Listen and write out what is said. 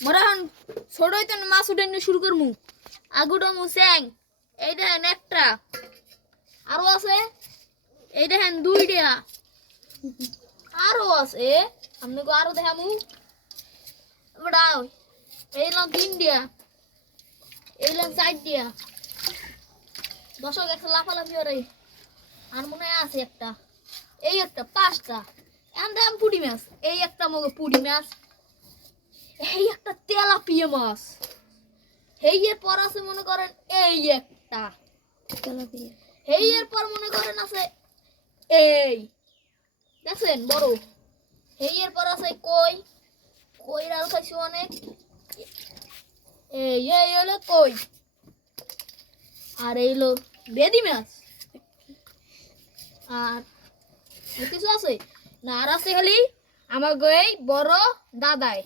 মোরা এখন ছোটই তো মাছ উঠানো শুরু করমু আগুটা মুসেং এই দেখেন একটা আরো আছে এই দেখেন দুইটা আরো আছে আপনি গো আরো দেখামু বড়াও এই লো তিনটা এই লো চারটা দশক একটা লাফালাফি ওরে আর মনে আছে একটা এই একটা পাঁচটা এখন দেখেন পুঁটি মাছ এই একটা মগে পুঁটি মাছ এই একটা তেলাপিয়া মাছ এই এর পর আছে মনে করেন এই একটা তেলাপিয়া এই এর পর মনে করেন আছে এই দেখছেন বড় এই এর পর আছে কই কইর আর খাইছি অনেক এই এই হলো কই আর এই হলো বেদি মাছ আর কিছু আছে না আর আছে খালি আমার এই বড় দাদাই